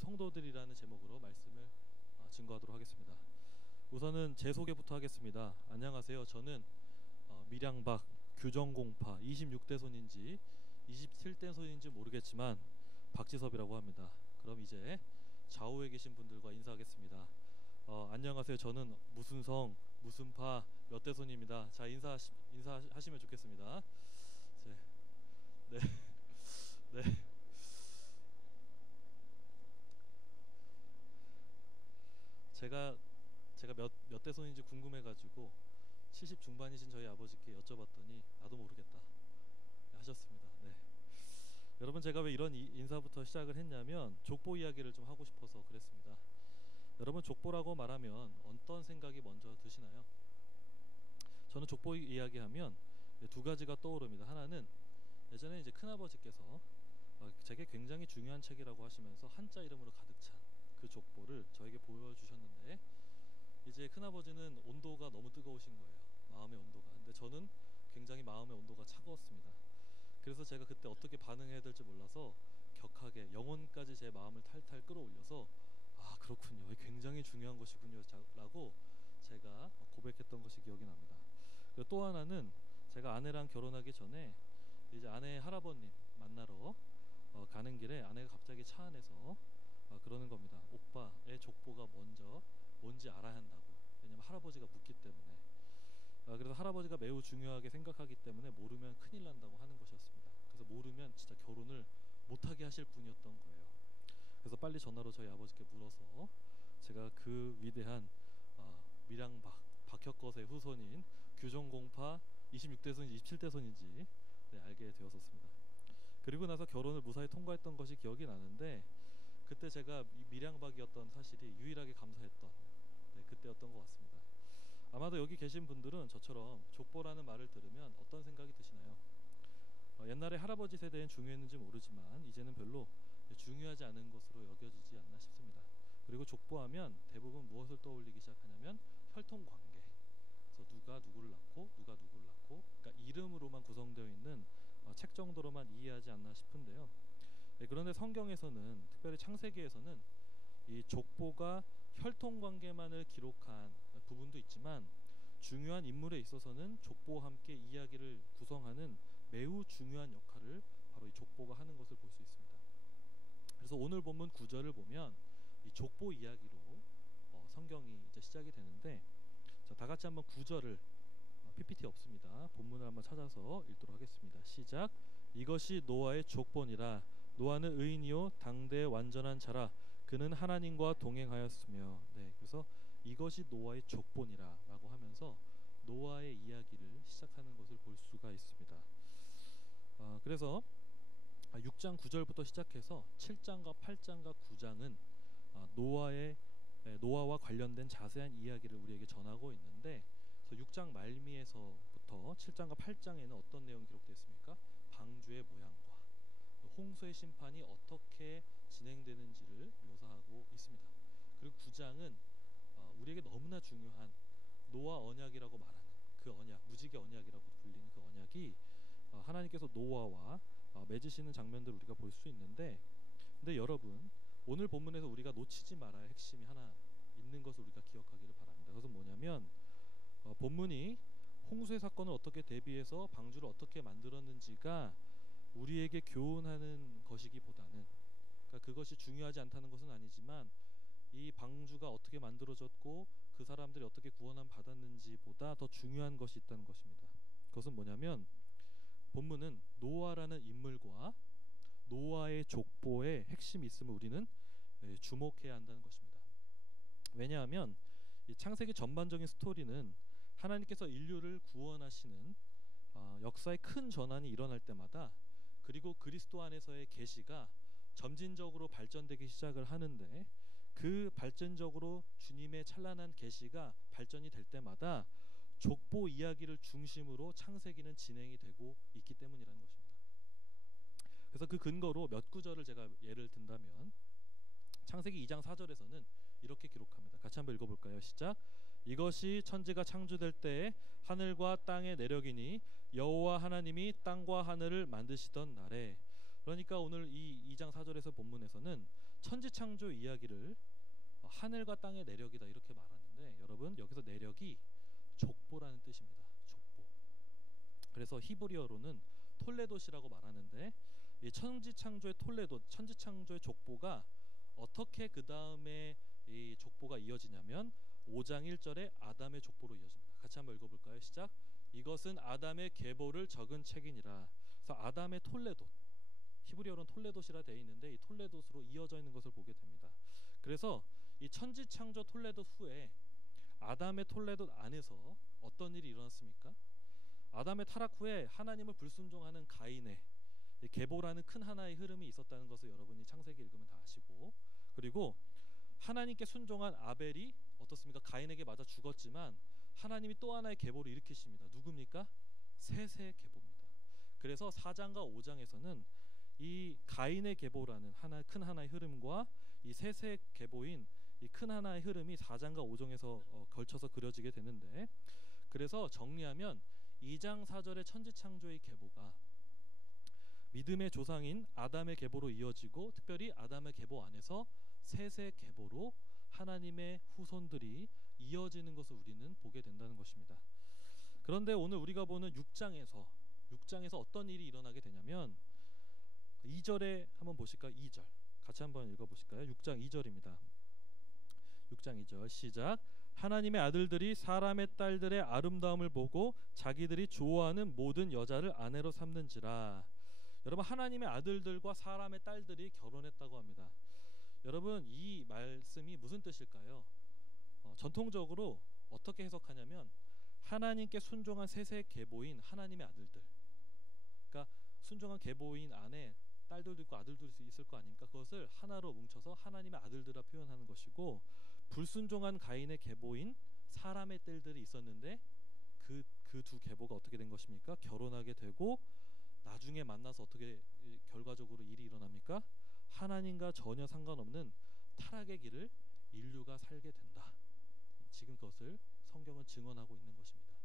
성도들이라는 제목으로 말씀을 증거하도록 하겠습니다. 우선은 제 소개부터 하겠습니다. 안녕하세요. 저는 밀양박 규정공파 26대 손인지 27대 손인지 모르겠지만 박지섭이라고 합니다. 그럼 이제 좌우에 계신 분들과 인사하겠습니다. 안녕하세요. 저는 무슨 성, 무슨 파, 몇 대 손입니다. 자, 인사하시면 좋겠습니다. 네. 네. 제가 몇 대 손인지 궁금해가지고 70 중반이신 저희 아버지께 여쭤봤더니 나도 모르겠다 하셨습니다. 네. 여러분, 제가 왜 이런 인사부터 시작을 했냐면 족보 이야기를 좀 하고 싶어서 그랬습니다. 여러분, 족보라고 말하면 어떤 생각이 먼저 드시나요? 저는 족보 이야기하면 두 가지가 떠오릅니다. 하나는 예전에 이제 큰아버지께서 제게 굉장히 중요한 책이라고 하시면서 한자 이름으로 가득 찬 그 족보를 저에게 보여주셨는데, 이제 큰아버지는 온도가 너무 뜨거우신 거예요. 마음의 온도가. 근데 저는 굉장히 마음의 온도가 차가웠습니다. 그래서 제가 그때 어떻게 반응해야 될지 몰라서 격하게 영혼까지 제 마음을 탈탈 끌어올려서 그렇군요, 굉장히 중요한 것이군요 라고 제가 고백했던 것이 기억이 납니다. 그리고 또 하나는 제가 아내랑 결혼하기 전에 이제 아내 할아버님 만나러 가는 길에 아내가 갑자기 차 안에서 그러는 겁니다. 오빠의 족보가 뭔지 알아야 한다고. 왜냐면 할아버지가 묻기 때문에. 그래서 할아버지가 매우 중요하게 생각하기 때문에 모르면 큰일 난다고 하는 것이었습니다. 그래서 모르면 진짜 결혼을 못하게 하실 분이었던 거예요. 그래서 빨리 전화로 저희 아버지께 물어서 제가 그 위대한 밀양박 박혁것의 후손인 규정공파 26대 손인지 27대 손인지 알게 되었었습니다. 그리고 나서 결혼을 무사히 통과했던 것이 기억이 나는데, 그때 제가 밀양박이었던 사실이 유일하게 감사했던 그때였던 것 같습니다. 아마도 여기 계신 분들은 저처럼 족보라는 말을 들으면 어떤 생각이 드시나요? 옛날에 할아버지 세대엔 중요했는지 모르지만 이제는 별로 중요하지 않은 것으로 여겨지지 않나 싶습니다. 그리고 족보하면 대부분 무엇을 떠올리기 시작하냐면 혈통관계. 그래서 누가 누구를 낳고 누가 누구를 낳고, 그러니까 이름으로만 구성되어 있는 책 정도로만 이해하지 않나 싶은데요. 그런데 성경에서는, 특별히 창세기에서는 이 족보가 혈통관계만을 기록한 부분도 있지만 중요한 인물에 있어서는 족보와 함께 이야기를 구성하는 매우 중요한 역할을 바로 이 족보가 하는 것을 볼 수 있습니다. 그래서 오늘 본문 9절을 보면 이 족보 이야기로 성경이 이제 시작이 되는데, 자, 다 같이 한번 9절을 PPT 없습니다. 본문을 한번 찾아서 읽도록 하겠습니다. 시작. 이것이 노아의 족보니라. 노아는 의인이요 당대의 완전한 자라. 그는 하나님과 동행하였으며. 네, 그래서 이것이 노아의 족보니라 라고 하면서 노아의 이야기를 시작하는 것을 볼 수가 있습니다. 그래서 6장 9절부터 시작해서 7장과 8장과 9장은 노아와 관련된 자세한 이야기를 우리에게 전하고 있는데, 그래서 6장 말미에서부터 7장과 8장에는 어떤 내용이 기록되어 있습니까? 방주의 모양과 홍수의 심판이 어떻게 진행되는지를 묘사하고 있습니다. 그리고 9장은 우리에게 너무나 중요한 노아 언약이라고 말하는 그 언약, 무지개 언약이라고 불리는 그 언약이 하나님께서 노아와 맺으시는 장면들을 우리가 볼 수 있는데, 근데 여러분, 오늘 본문에서 우리가 놓치지 말아야 할 핵심이 하나 있는 것을 우리가 기억하기를 바랍니다. 그것은 뭐냐면 본문이 홍수의 사건을 어떻게 대비해서 방주를 어떻게 만들었는지가 우리에게 교훈하는 것이기보다는, 그러니까 그것이 중요하지 않다는 것은 아니지만 이 방주가 어떻게 만들어졌고 그 사람들이 어떻게 구원함 받았는지보다 더 중요한 것이 있다는 것입니다. 그것은 뭐냐면 본문은 노아라는 인물과 노아의 족보의 핵심이 있음을 우리는 주목해야 한다는 것입니다. 왜냐하면 이 창세기 전반적인 스토리는 하나님께서 인류를 구원하시는 역사의 큰 전환이 일어날 때마다, 그리고 그리스도 안에서의 계시가 점진적으로 발전되기 시작을 하는데, 그 발전적으로 주님의 찬란한 계시가 발전이 될 때마다 족보 이야기를 중심으로 창세기는 진행이 되고 있기 때문이라는 것입니다. 그래서 그 근거로 몇 구절을 제가 예를 든다면, 창세기 2장 4절에서는 이렇게 기록합니다. 같이 한번 읽어볼까요? 시작. 이것이 천지가 창조될 때에 하늘과 땅의 내력이니 여호와 하나님이 땅과 하늘을 만드시던 날에. 그러니까 오늘 이 2장 4절에서 본문에서는 천지창조 이야기를 하늘과 땅의 내력이다 이렇게 말하는데, 여러분 여기서 내력이 족보라는 뜻입니다. 족보. 그래서 히브리어로는 톨레도시라고 말하는데, 이 천지창조의 톨레도, 천지창조의 족보가 어떻게 그 다음에 이 족보가 이어지냐면 5장 1절에 아담의 족보로 이어집니다. 같이 한번 읽어볼까요? 시작. 이것은 아담의 계보를 적은 책이니라. 그래서 아담의 톨레도, 히브리어로는 톨레도시라 되어 있는데 이 톨레도스로 이어져 있는 것을 보게 됩니다. 그래서 이 천지창조 톨레도 후에 아담의 톨레도 안에서 어떤 일이 일어났습니까? 아담의 타락 후에 하나님을 불순종하는 가인의 계보라는 큰 하나의 흐름이 있었다는 것을 여러분이 창세기 읽으면 다 아시고, 그리고 하나님께 순종한 아벨이 어떻습니까? 가인에게 맞아 죽었지만 하나님이 또 하나의 계보를 일으키십니다. 누굽니까? 셋의 계보입니다. 그래서 4장과 5장에서는 이 가인의 계보라는 큰 하나의 흐름과 이 셋의 계보인 이 큰 하나의 흐름이 4장과 5장에서 걸쳐서 그려지게 되는데, 그래서 정리하면 2장 4절의 천지창조의 계보가 믿음의 조상인 아담의 계보로 이어지고, 특별히 아담의 계보 안에서 셋의 계보로 하나님의 후손들이 이어지는 것을 우리는 보게 된다는 것입니다. 그런데 오늘 우리가 보는 6장에서 어떤 일이 일어나게 되냐면 2절에 한번 보실까요? 2절 같이 한번 읽어보실까요? 6장 2절입니다. 6장 2절 시작. 하나님의 아들들이 사람의 딸들의 아름다움을 보고 자기들이 좋아하는 모든 여자를 아내로 삼는지라. 여러분, 하나님의 아들들과 사람의 딸들이 결혼했다고 합니다. 여러분, 이 말씀이 무슨 뜻일까요? 전통적으로 어떻게 해석하냐면 하나님께 순종한 셋의 계보인 하나님의 아들들, 그러니까 순종한 계보인 안에 딸들도 있고 아들들도 있을 거 아닙니까? 그것을 하나로 뭉쳐서 하나님의 아들들이라 표현하는 것이고, 불순종한 가인의 계보인 사람의 딸들이 있었는데 그 두 계보가 어떻게 된 것입니까? 결혼하게 되고 나중에 만나서 어떻게 결과적으로 일이 일어납니까? 하나님과 전혀 상관없는 타락의 길을 인류가 살게 된다. 지금 그것을 성경은 증언하고 있는 것입니다.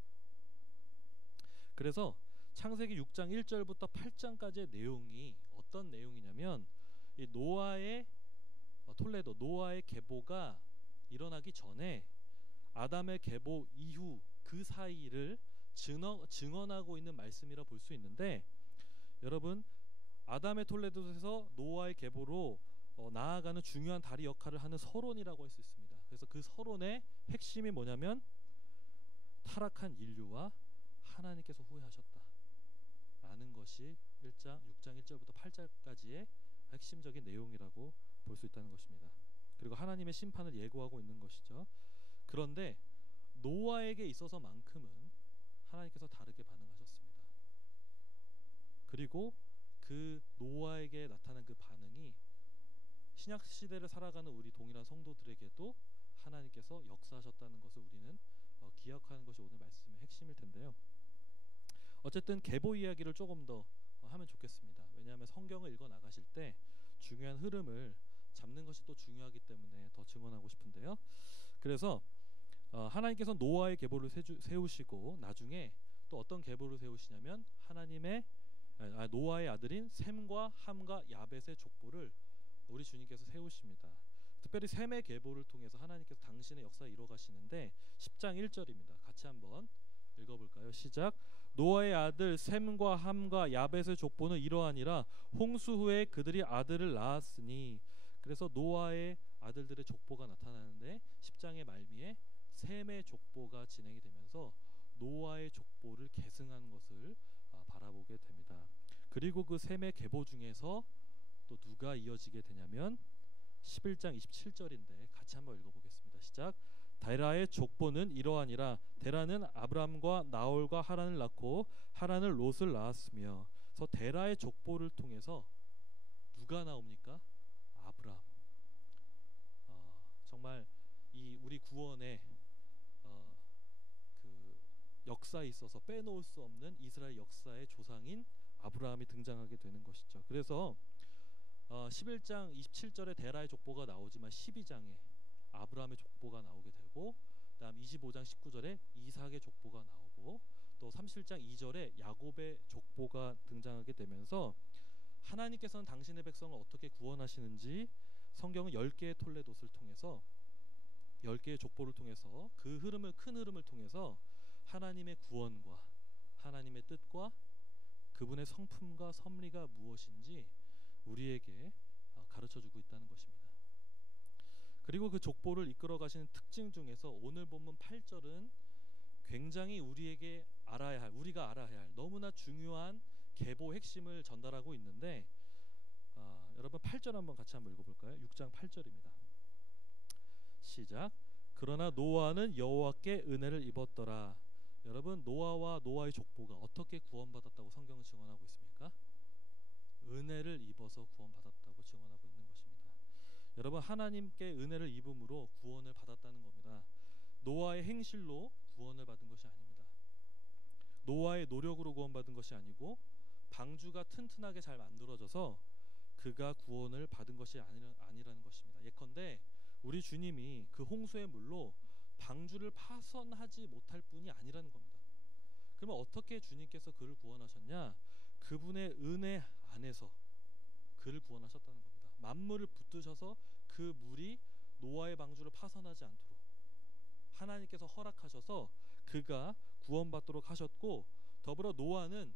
그래서 창세기 6장 1절부터 8장까지의 내용이 어떤 내용이냐면, 이 노아의 톨레도, 노아의 계보가 일어나기 전에 아담의 계보 이후 그 사이를 증언하고 있는 말씀이라 볼 수 있는데, 여러분, 아담의 톨레도에서 노아의 계보로 나아가는 중요한 다리 역할을 하는 서론이라고 할 수 있습니다. 그래서 그 서론의 핵심이 뭐냐면 타락한 인류와 하나님께서 후회하셨다라는 것이 6장 1절부터 8절까지의 핵심적인 내용이라고 볼 수 있다는 것입니다. 그리고 하나님의 심판을 예고하고 있는 것이죠. 그런데 노아에게 있어서만큼은 하나님께서 다르게 반응하셨습니다. 그리고 그 노아에게 나타난 그 반응이 신약 시대를 살아가는 우리 동일한 성도들에게도 하나님께서 역사하셨다는 것을 우리는 기억하는 것이 오늘 말씀의 핵심일 텐데요. 어쨌든 계보 이야기를 조금 더 하면 좋겠습니다. 왜냐하면 성경을 읽어 나가실 때 중요한 흐름을 잡는 것이 또 중요하기 때문에 더 증언하고 싶은데요. 그래서 하나님께서 노아의 계보를 세우시고 나중에 또 어떤 계보를 세우시냐면 노아의 아들인 셈과 함과 야벳의 족보를 우리 주님께서 세우십니다. 특별히 셈의 계보를 통해서 하나님께서 당신의 역사를 이루어가시는데 10장 1절입니다. 같이 한번 읽어볼까요? 시작. 노아의 아들 셈과 함과 야벳의 족보는 이러하니라. 홍수 후에 그들이 아들을 낳았으니. 그래서 노아의 아들들의 족보가 나타나는데 10장의 말미에 셈의 족보가 진행이 되면서 노아의 족보를 계승하는 것을 바라보게 됩니다. 그리고 그 셈의 계보 중에서 또 누가 이어지게 되냐면 11장 27절인데 같이 한번 읽어보겠습니다. 시작. 데라의 족보는 이러하니라. 데라는 아브람과 나홀과 하란을 낳고 하란은 롯을 낳았으며. 그래서 데라의 족보를 통해서 누가 나옵니까? 아브람. 정말 이 우리 구원의 그 역사에 있어서 빼놓을 수 없는 이스라엘 역사의 조상인 아브라함이 등장하게 되는 것이죠. 그래서 11장 27절에 데라의 족보가 나오지만 12장에 아브라함의 족보가 나오게 되고, 그다음 25장 19절에 이삭의 족보가 나오고, 또 37장 2절에 야곱의 족보가 등장하게 되면서 하나님께서는 당신의 백성을 어떻게 구원하시는지 성경은 10개의 톨레돗을 통해서 10개의 족보를 통해서 그 흐름을 큰 흐름을 통해서 하나님의 구원과 하나님의 뜻과 그분의 성품과 섭리가 무엇인지 우리에게 가르쳐주고 있다는 것입니다. 그리고 그 족보를 이끌어 가시는 특징 중에서 오늘 본문 8절은 굉장히 우리에게 우리가 알아야 할 너무나 중요한 계보 핵심을 전달하고 있는데 여러분 8절 한번 같이 한번 읽어볼까요? 6장 8절입니다. 시작. 그러나 노아는 여호와께 은혜를 입었더라. 여러분, 노아와 노아의 족보가 어떻게 구원받았다고 성경은 증언하고 있습니까? 은혜를 입어서 구원받았다고 증언하고 있는 것입니다. 여러분, 하나님께 은혜를 입음으로 구원을 받았다는 겁니다. 노아의 행실로 구원을 받은 것이 아닙니다. 노아의 노력으로 구원받은 것이 아니고 방주가 튼튼하게 잘 만들어져서 그가 구원을 받은 것이 아니라는 것입니다. 예컨대 우리 주님이 그 홍수의 물로 방주를 파손하지 못할 뿐이 아니라는 겁니다. 그러면 어떻게 주님께서 그를 구원하셨냐? 그분의 은혜 안에서 그를 구원하셨다는 겁니다. 만물을 붙드셔서 그 물이 노아의 방주를 파손하지 않도록 하나님께서 허락하셔서 그가 구원받도록 하셨고, 더불어 노아는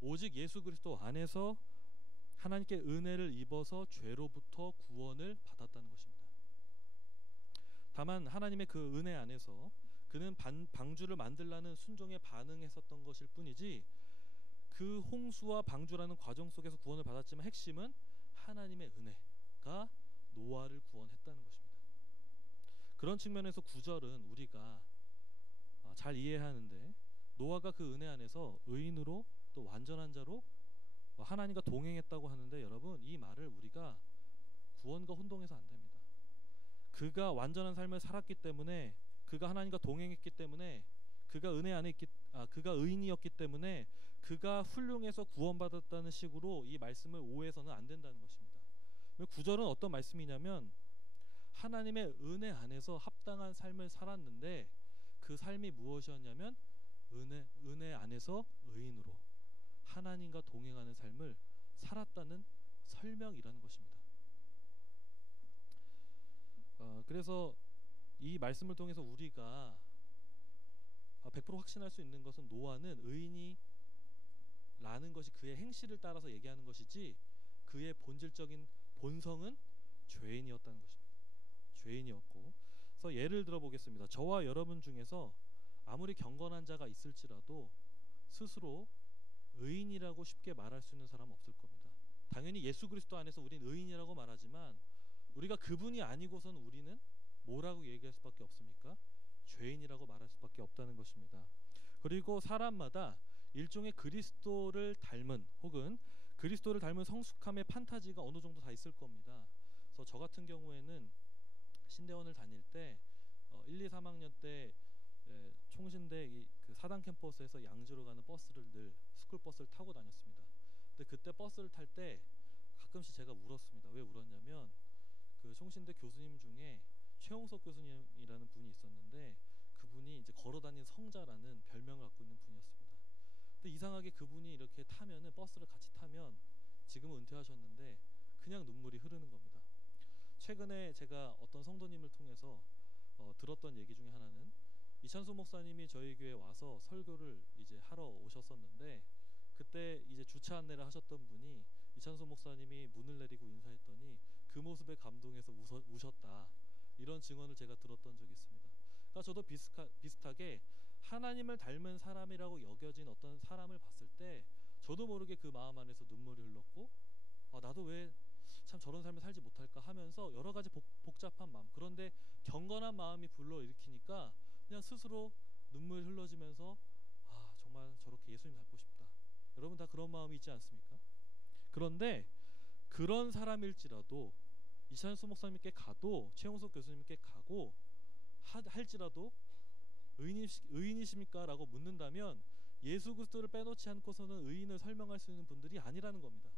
오직 예수 그리스도 안에서 하나님께 은혜를 입어서 죄로부터 구원을 받았다는 것입니다. 다만 하나님의 그 은혜 안에서 그는 방주를 만들라는 순종에 반응했었던 것일 뿐이지 그 홍수와 방주라는 과정 속에서 구원을 받았지만 핵심은 하나님의 은혜가 노아를 구원했다는 것입니다. 그런 측면에서 9절은 우리가 잘 이해하는데 노아가 그 은혜 안에서 의인으로 또 완전한 자로 하나님과 동행했다고 하는데 여러분, 이 말을 우리가 구원과 혼동해서 안 됩니다. 그가 완전한 삶을 살았기 때문에, 그가 하나님과 동행했기 때문에, 그가 은혜 안에 그가 의인이었기 때문에 그가 훌륭해서 구원받았다는 식으로 이 말씀을 오해해서는 안 된다는 것입니다. 9절은 어떤 말씀이냐면 하나님의 은혜 안에서 합당한 삶을 살았는데 그 삶이 무엇이었냐면 은혜 안에서 의인으로 하나님과 동행하는 삶을 살았다는 설명이라는 것입니다. 그래서 이 말씀을 통해서 우리가 100% 확신할 수 있는 것은 노아는 의인이라는 것이 그의 행실을 따라서 얘기하는 것이지 그의 본질적인 본성은 죄인이었다는 것입니다. 죄인이었고, 그래서 예를 들어 보겠습니다. 저와 여러분 중에서 아무리 경건한 자가 있을지라도 스스로 의인이라고 쉽게 말할 수 있는 사람은 없을 겁니다. 당연히 예수 그리스도 안에서 우린 의인이라고 말하지만 우리가 그분이 아니고선 우리는 뭐라고 얘기할 수밖에 없습니까? 죄인이라고 말할 수밖에 없다는 것입니다. 그리고 사람마다 일종의 그리스도를 닮은 혹은 그리스도를 닮은 성숙함의 판타지가 어느 정도 다 있을 겁니다. 그래서 저 같은 경우에는 신대원을 다닐 때 1, 2, 3학년 때 총신대 그 사당 캠퍼스에서 양주로 가는 버스를 늘 스쿨버스를 타고 다녔습니다. 근데 그때 버스를 탈 때 가끔씩 제가 울었습니다. 왜 울었냐면 그 총신대 교수님 중에 최홍석 교수님이라는 분이 있었는데 그분이 이제 걸어다니는 성자라는 별명을 갖고 있는 분이었습니다. 근데 이상하게 그분이 이렇게 타면은 버스를 같이 타면 지금은 은퇴하셨는데 그냥 눈물이 흐르는 겁니다. 최근에 제가 어떤 성도님을 통해서 들었던 얘기 중에 하나는 이찬수 목사님이 저희 교회에 와서 설교를 이제 하러 오셨었는데 그때 이제 주차 안내를 하셨던 분이 이찬수 목사님이 문을 내리고 인사했더니 그 모습에 감동해서 우셨다, 이런 증언을 제가 들었던 적이 있습니다. 그러니까 저도 비슷하게 하나님을 닮은 사람이라고 여겨진 어떤 사람을 봤을 때 저도 모르게 그 마음 안에서 눈물이 흘렀고 나도 왜 참 저런 삶을 살지 못할까 하면서 여러 가지 복잡한 마음, 그런데 경건한 마음이 불러일으키니까 그냥 스스로 눈물이 흘러지면서 정말 저렇게 예수님 닮고 싶다. 여러분 다 그런 마음이 있지 않습니까? 그런데 그런 사람일지라도 이찬수 목사님께 가도 최홍석 교수님께 가고 할지라도 의인이십니까? 라고 묻는다면 예수 그리스도를 빼놓지 않고서는 의인을 설명할 수 있는 분들이 아니라는 겁니다.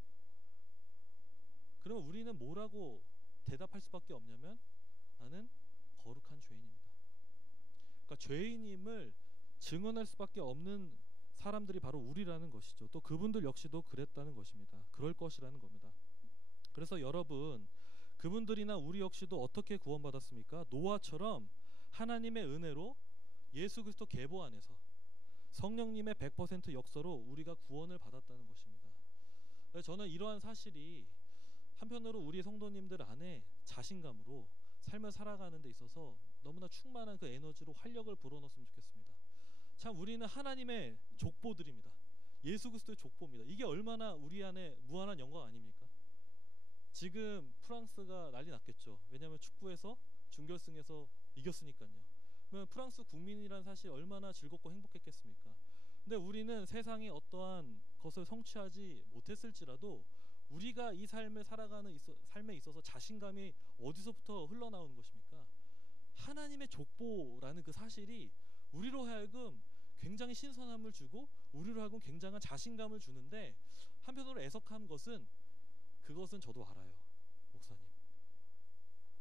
그럼 우리는 뭐라고 대답할 수밖에 없냐면 나는 거룩한 죄인입니다. 그러니까 죄인임을 증언할 수밖에 없는 사람들이 바로 우리라는 것이죠. 또 그분들 역시도 그랬다는 것입니다. 그럴 것이라는 겁니다. 그래서 여러분, 그분들이나 우리 역시도 어떻게 구원받았습니까? 노아처럼 하나님의 은혜로 예수 그리스도 계보 안에서 성령님의 100% 역사로 우리가 구원을 받았다는 것입니다. 저는 이러한 사실이 한편으로 우리 성도님들 안에 자신감으로 삶을 살아가는 데 있어서 너무나 충만한 그 에너지로 활력을 불어넣었으면 좋겠습니다. 참 우리는 하나님의 족보들입니다. 예수 그리스도의 족보입니다. 이게 얼마나 우리 안에 무한한 영광 아닙니까? 지금 프랑스가 난리 났겠죠. 왜냐하면 축구에서 준결승에서 이겼으니까요. 그러면 프랑스 국민이라는 사실 얼마나 즐겁고 행복했겠습니까? 근데 우리는 세상의 어떠한 것을 성취하지 못했을지라도 우리가 이 삶을 살아가는 삶에 있어서 자신감이 어디서부터 흘러나오는 것입니까? 하나님의 족보라는 그 사실이 우리로 하여금 굉장히 신선함을 주고 우리로 하여금 굉장한 자신감을 주는데, 한편으로 애석한 것은 그것은 저도 알아요, 목사님.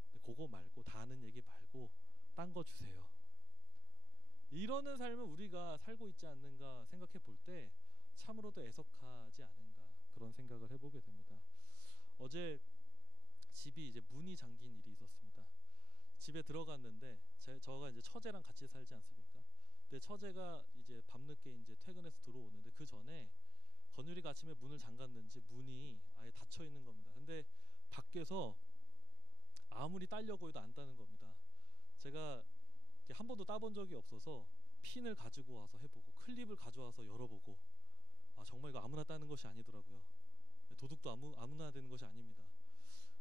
근데 그거 말고 다 아는 얘기 말고 딴 거 주세요. 이러는 삶을 우리가 살고 있지 않는가 생각해 볼 때 참으로도 애석하지 않은가 그런 생각을 해보게 됩니다. 어제 집이 이제 문이 잠긴 일이 있었습니다. 집에 들어갔는데 저가 이제 처제랑 같이 살지 않습니까? 근데 처제가 이제 밤늦게 이제 퇴근해서 들어오는데 그 전에 건율이가 아침에 문을 잠갔는지 문이 아예 닫혀 있는 겁니다. 근데 밖에서 아무리 따려고 해도 안 따는 겁니다. 제가 한 번도 따본 적이 없어서 핀을 가지고 와서 해보고 클립을 가져와서 열어보고, 정말 이거 아무나 따는 것이 아니더라고요. 도둑도 아무나 되는 것이 아닙니다.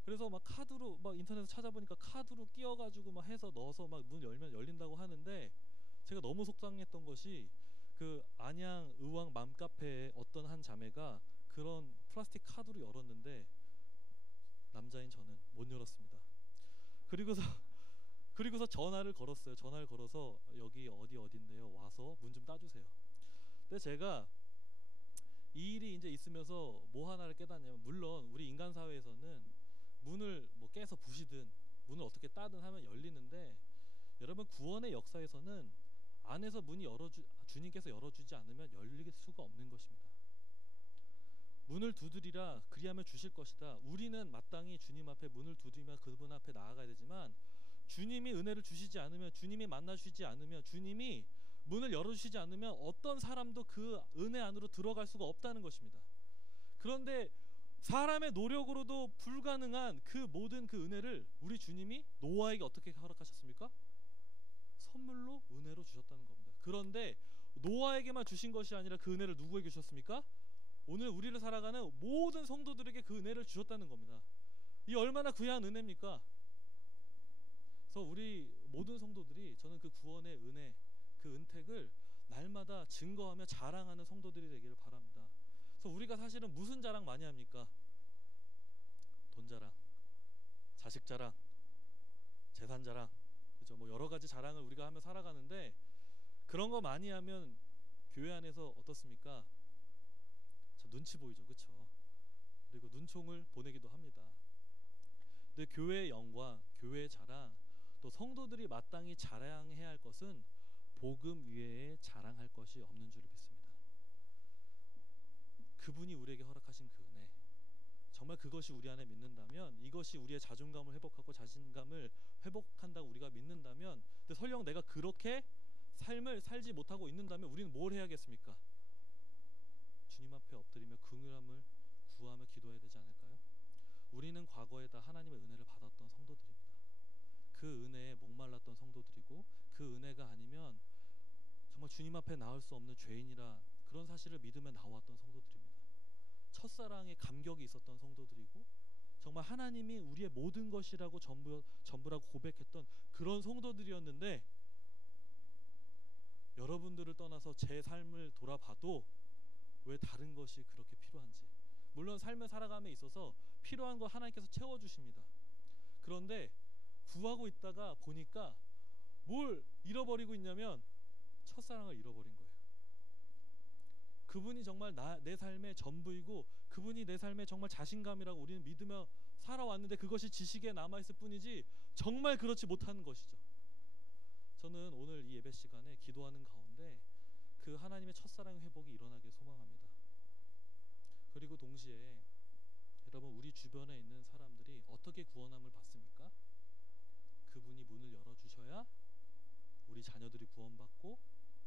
그래서 막 카드로 막 인터넷에 찾아보니까 카드로 끼워가지고 막 해서 넣어서 막 문 열면 열린다고 하는데, 제가 너무 속상했던 것이 그 안양 의왕 맘카페에 어떤 한 자매가 그런 플라스틱 카드로 열었는데 남자인 저는 못 열었습니다. 그리고서 전화를 걸었어요. 전화를 걸어서 여기 어딘데요, 와서 문 좀 따주세요. 근데 제가 이 일이 이제 있으면서 뭐 하나를 깨닫냐면, 물론 우리 인간 사회에서는 문을 뭐 깨서 부시든 문을 어떻게 따든 하면 열리는데, 여러분 구원의 역사에서는 안에서 문이 주님께서 열어주지 않으면 열릴 수가 없는 것입니다. 문을 두드리라 그리하면 주실 것이다. 우리는 마땅히 주님 앞에 문을 두드리며 그분 앞에 나아가야 되지만, 주님이 은혜를 주시지 않으면, 주님이 만나주시지 않으면, 주님이 문을 열어주시지 않으면 어떤 사람도 그 은혜 안으로 들어갈 수가 없다는 것입니다. 그런데 사람의 노력으로도 불가능한 그 모든 그 은혜를 우리 주님이 노아에게 어떻게 허락하셨습니까? 선물로 은혜로 주셨다는 겁니다. 그런데 노아에게만 주신 것이 아니라 그 은혜를 누구에게 주셨습니까? 오늘 우리를 살아가는 모든 성도들에게 그 은혜를 주셨다는 겁니다. 이 얼마나 귀한 은혜입니까? 그래서 우리 모든 성도들이, 저는 그 구원의 은혜, 그 은택을 날마다 증거하며 자랑하는 성도들이 되기를 바랍니다. 그래서 우리가 사실은 무슨 자랑 많이 합니까? 돈 자랑, 자식 자랑, 재산 자랑, 그죠? 뭐 여러 가지 자랑을 우리가 하며 살아가는데, 그런 거 많이 하면 교회 안에서 어떻습니까? 저 눈치 보이죠, 그렇죠? 그리고 눈총을 보내기도 합니다. 근데 교회의 영광, 교회의 자랑, 또 성도들이 마땅히 자랑해야 할 것은 복음 위에 자랑할 것이 없는 줄을 믿습니다. 그분이 우리에게 허락하신 그 은혜, 정말 그것이 우리 안에 믿는다면, 이것이 우리의 자존감을 회복하고 자신감을 회복한다고 우리가 믿는다면, 근데 설령 내가 그렇게 삶을 살지 못하고 있는다면 우리는 뭘 해야겠습니까? 주님 앞에 엎드리며 긍휼함을 구하며 기도해야 되지 않을까요? 우리는 과거에 다 하나님의 은혜를 받았던 성도들입니다. 그 은혜에 목말랐던 성도들이고, 그 은혜가 아니면 정말 주님 앞에 나올 수 없는 죄인이라 그런 사실을 믿으며 나왔던 성도들입니다. 첫사랑에 감격이 있었던 성도들이고, 정말 하나님이 우리의 모든 것이라고 전부라고 고백했던 그런 성도들이었는데, 여러분들을 떠나서 제 삶을 돌아봐도 왜 다른 것이 그렇게 필요한지, 물론 삶을 살아감에 있어서 필요한 거 하나님께서 채워주십니다. 그런데 구하고 있다가 보니까 뭘 잃어버리고 있냐면 첫사랑을 잃어버린 거예요. 그분이 정말 내 삶의 전부이고, 그분이 내 삶의 정말 자신감이라고 우리는 믿으며 살아왔는데, 그것이 지식에 남아있을 뿐이지 정말 그렇지 못한 것이죠. 저는 오늘 이 예배 시간에 기도하는 가운데 그 하나님의 첫사랑 회복이 일어나길 소망합니다. 그리고 동시에 여러분, 우리 주변에 있는 사람들이 어떻게 구원함을 받습니까? 그분이 문을 열어주셔야 우리 자녀들이 구원받고,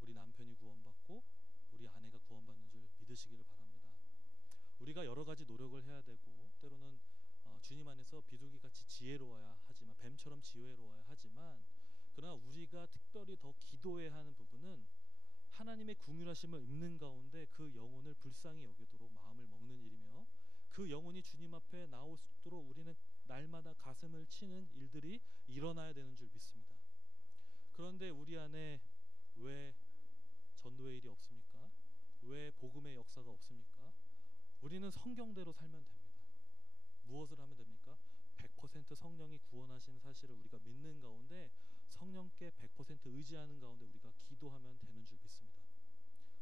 우리 남편이 구원받고, 우리 아내가 구원받는 줄 믿으시기를 바랍니다. 우리가 여러 가지 노력을 해야 되고, 때로는 주님 안에서 비둘기같이 지혜로워야 하지만, 뱀처럼 지혜로워야 하지만, 그러나 우리가 특별히 더 기도해야 하는 부분은 하나님의 긍휼하심을 입는 가운데 그 영혼을 불쌍히 여기도록 마음을 먹는 일이며, 그 영혼이 주님 앞에 나올 수 있도록 우리는 날마다 가슴을 치는 일들이 일어나야 되는 줄 믿습니다. 그런데 우리 안에 왜 전도의 일이 없습니까? 왜 복음의 역사가 없습니까? 우리는 성경대로 살면 됩니다. 무엇을 하면 됩니까? 100% 성령이 구원하시는 사실을 우리가 믿는 가운데, 성령께 100% 의지하는 가운데 우리가 기도하면 되는 줄 믿습니다.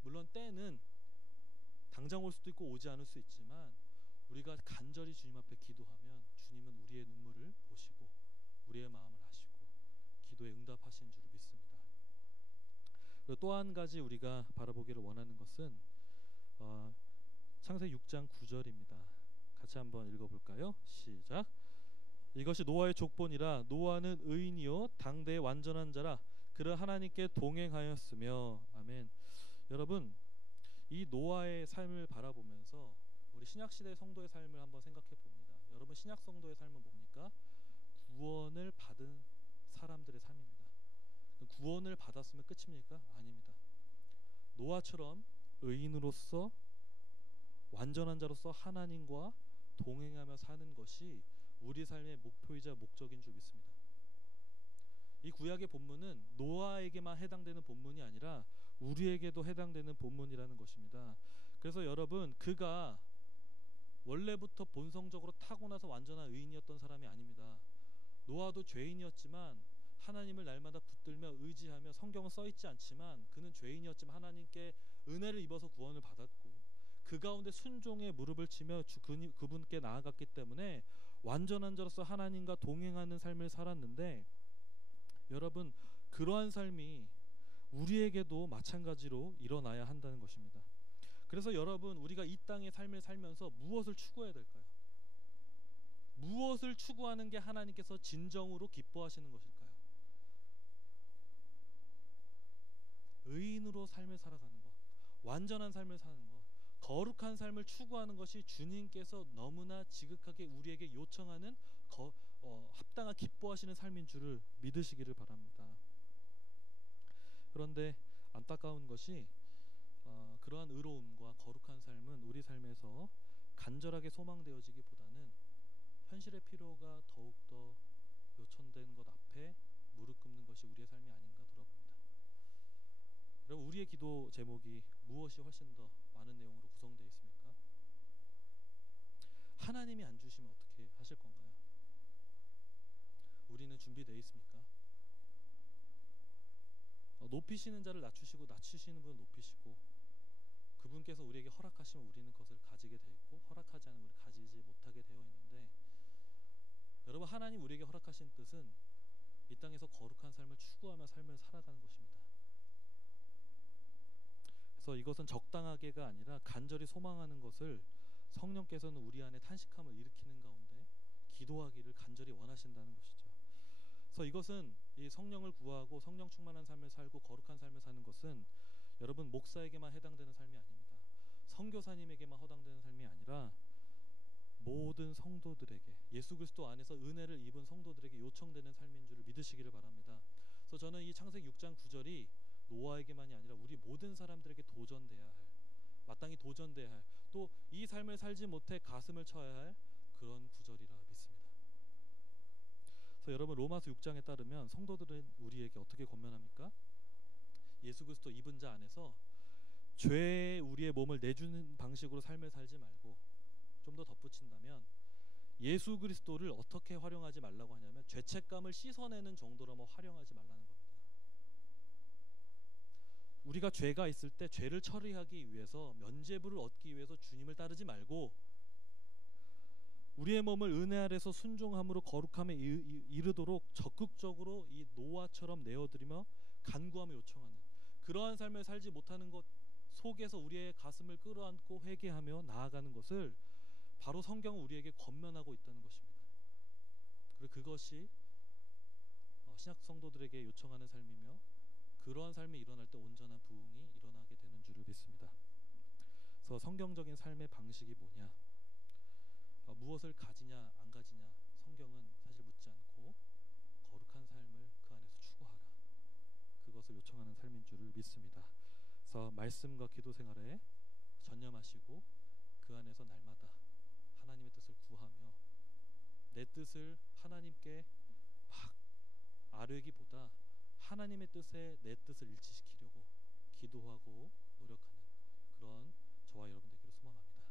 물론 때는 당장 올 수도 있고 오지 않을 수 있지만, 우리가 간절히 주님 앞에 기도하면 주님은 우리의 눈물을 보시고 우리의 마음을 아시고 기도에 응답하신 줄 믿습니다. 그리고 또 한 가지 우리가 바라보기를 원하는 것은 창세기 6장 9절입니다. 같이 한번 읽어볼까요? 시작. 이것이 노아의 족본이라. 노아는 의인이요 당대의 완전한 자라. 그를 하나님께 동행하였으며. 아멘. 여러분, 이 노아의 삶을 바라보면서 우리 신약시대 성도의 삶을 한번 생각해 봅니다. 여러분, 신약 성도의 삶은 뭡니까? 구원을 받은 사람들의 삶입니다. 구원을 받았으면 끝입니까? 아닙니다. 노아처럼 의인으로서 완전한 자로서 하나님과 동행하며 사는 것이 우리 삶의 목표이자 목적인 줄 믿습니다. 이 구약의 본문은 노아에게만 해당되는 본문이 아니라 우리에게도 해당되는 본문이라는 것입니다. 그래서 여러분, 그가 원래부터 본성적으로 타고나서 완전한 의인이었던 사람이 아닙니다. 노아도 죄인이었지만 하나님을 날마다 붙들며 의지하며, 성경은 써있지 않지만 그는 죄인이었지만 하나님께 은혜를 입어서 구원을 받았고, 그 가운데 순종의 무릎을 치며 그분께 나아갔기 때문에 완전한 자로서 하나님과 동행하는 삶을 살았는데, 여러분, 그러한 삶이 우리에게도 마찬가지로 일어나야 한다는 것입니다. 그래서 여러분, 우리가 이 땅의 삶을 살면서 무엇을 추구해야 될까요? 무엇을 추구하는 게 하나님께서 진정으로 기뻐하시는 것일까요? 의인으로 삶을 살아가는 것, 완전한 삶을 사는 것, 거룩한 삶을 추구하는 것이 주님께서 너무나 지극하게 우리에게 요청하는 합당한 기뻐하시는 삶인 줄을 믿으시기를 바랍니다. 그런데 안타까운 것이 그러한 의로움과 거룩한 삶은 우리 삶에서 간절하게 소망되어지기보다는 현실의 필요가 더욱더 요청된 것 앞에 무릎 꿇는 것이 우리의 삶이 아닌가 돌아봅니다. 그럼 우리의 기도 제목이 무엇이 훨씬 더 많은 내용으로 구성되어 있습니까? 하나님이 안 주시면 어떻게 하실 건가요? 우리는 준비되어 있습니까? 높이시는 자를 낮추시고 낮추시는 분을 높이시고, 그분께서 우리에게 허락하시면 우리는 그것을 가지게 되어 있고, 허락하지 않으면 우리 가지지 못하게 되어 있는데, 여러분, 하나님 우리에게 허락하신 뜻은 이 땅에서 거룩한 삶을 추구하며 삶을 살아가는 것입니다. 그래서 이것은 적당하게가 아니라 간절히 소망하는 것을 성령께서는 우리 안에 탄식함을 일으키는 가운데 기도하기를 간절히 원하신다는 것이죠. 그래서 이것은 이 성령을 구하고 성령 충만한 삶을 살고 거룩한 삶을 사는 것은 여러분, 목사에게만 해당되는 삶이 아닙니다. 선교사님에게만 해당되는 삶이 아니라 모든 성도들에게, 예수 그리스도 안에서 은혜를 입은 성도들에게 요청되는 삶인 줄을 믿으시기를 바랍니다. 그래서 저는 이 창세기 6장 9절이 노아에게만이 아니라 우리 모든 사람들에게 도전돼야 할, 마땅히 도전돼야 할, 또 이 삶을 살지 못해 가슴을 쳐야 할 그런 구절이라 믿습니다. 그래서 여러분, 로마서 6장에 따르면 성도들은 우리에게 어떻게 권면합니까? 예수 그리스도 입은 자 안에서 죄에 우리의 몸을 내주는 방식으로 삶을 살지 말고, 좀 더 덧붙인다면 예수 그리스도를 어떻게 활용하지 말라고 하냐면 죄책감을 씻어내는 정도로만 활용하지 말라는 겁니다. 우리가 죄가 있을 때 죄를 처리하기 위해서, 면죄부를 얻기 위해서 주님을 따르지 말고, 우리의 몸을 은혜 아래서 순종함으로 거룩함에 이르도록 적극적으로 이 노아처럼 내어드리며 간구하며 요청하는 그러한 삶을 살지 못하는 것 속에서 우리의 가슴을 끌어안고 회개하며 나아가는 것을 바로 성경은 우리에게 권면하고 있다는 것입니다. 그리고 그것이 신약 성도들에게 요청하는 삶이며 그러한 삶이 일어날 때 온전한 부흥이 일어나게 되는 줄을 믿습니다. 그래서 성경적인 삶의 방식이 뭐냐? 무엇을 가지냐 안 가지냐 성경은 사실 묻지 않고 거룩한 삶을 그 안에서 추구하라. 그것을 요청하는 삶인 줄을 믿습니다. 그래서 말씀과 기도 생활에 전념하시고 그 안에서 날마다 하나님의 뜻을 구하며 내 뜻을 하나님께 막 아뢰기보다 하나님의 뜻에 내 뜻을 일치시키려고 기도하고 노력하는 그런 저와 여러분 되기를 소망합니다.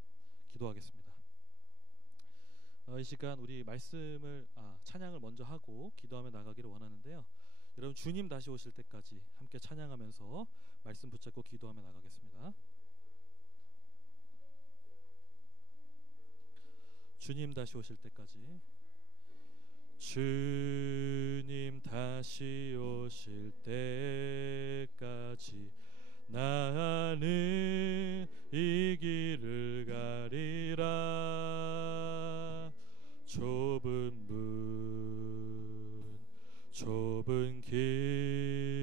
기도하겠습니다. 이 시간 우리 말씀을 찬양을 먼저 하고 기도하며 나가기를 원하는데요. 여러분 주님 다시 오실 때까지 함께 찬양하면서 말씀 붙잡고 기도하며 나가겠습니다. 주님 다시 오실 때까지. 주님 다시 오실 때까지 나는 이 길을 가리라. 좁은 문 좁은 길